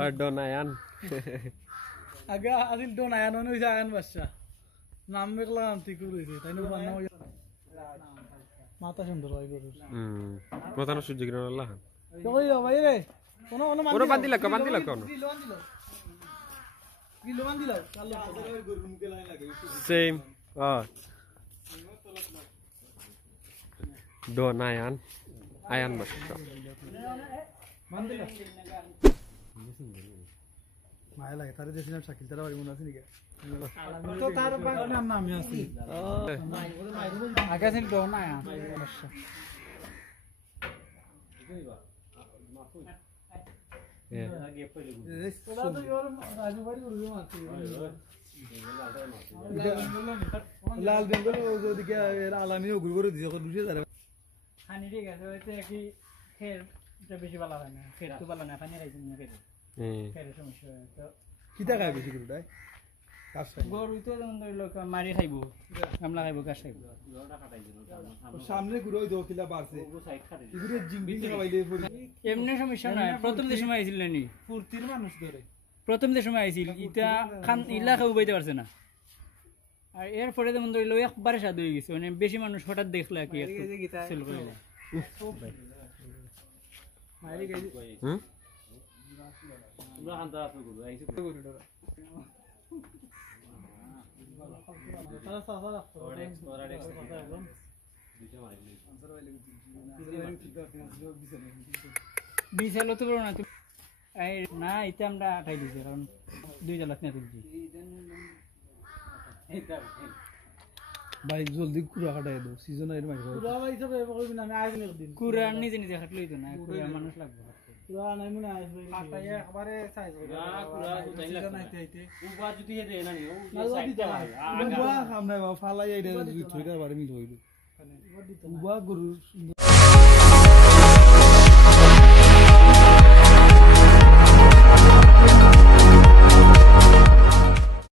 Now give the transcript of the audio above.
আর ডোনায়ান আগে আদিল ডোনায়ান হই যায়ন বাচ্চা নাম দেখলাম ঠিক কইছে তাই না বানা মাথা সুন্দর হয় গরুর মাথা না সূর্য কিরণ আল্লাহ তো কই ভাই রে কোন কোন ওরে বান্দি লাগা কোন গিলো বান্দি লাও আল্লাহ গরুর মুখে লাইন লাগে সেম ডোনায়ান আয়ান বাচ্চা বান্দি লাও মায়া লাগে তারে দেখিলাম শাকিল তারা বাড়ি মনে আছে নাকি তো তার নাম নামই আছে আগে ছিল ডোনায়ান আচ্ছা লাল বেঙ্গল ওদিকে আলামিও ঘুরে ঘুরে দিছে দুশে যারা হানি ঠিক আছে ওইতে কি খেরটা বেশি ভালো হয় না খের তো ভালো না পানি খাইছেন না খেরের সমস্যা তো কিটা খায় বেশি করে গরু তো লোক মারি খাইব কামলা খাইব গাছ খাইব সামনে ঘুরে ওই দোকিলা বাড়ছে এগুলো জিংবি খাওয়াইলে এমনি সমস্যা নাই প্রথম যে সময় আইছিল নি ফুর্তির মানুষ ধরে প্রথম যে সময় আইছিল ইটা খান ইলা খাবো বইতে পারছে না আর এর পরে যেমন ধরিল একবারে স্বাদ হয়ে গেছে মানে বেশি মানুষ হঠাৎ দেখলে কি সেল করলে মারি গেছে আমরা হান্তা আছে গরু আইছে গরু বিশাল তো বড় না এটা আমরা আঠাই দিছি কারণ 2 লাখ না তুলছি ভাই জলদি কুড়া কাটাই দাও সিজন এর মাঝে কুড়া ভাই সব কইবি না আমি আইব একদিন কুড়া নিজে নিজে কাটলই তো না কুড়া মানুষ লাগবে কুড়া নাই মনে আসবে কাটাই একবারে সাইজ হবে না কুড়া সিজন আইতে আইতে উবা যদি হে দেনা নি উবা আমরা ফালাই আইডা যদি থইরা বারে মিল হইলো উবা গরু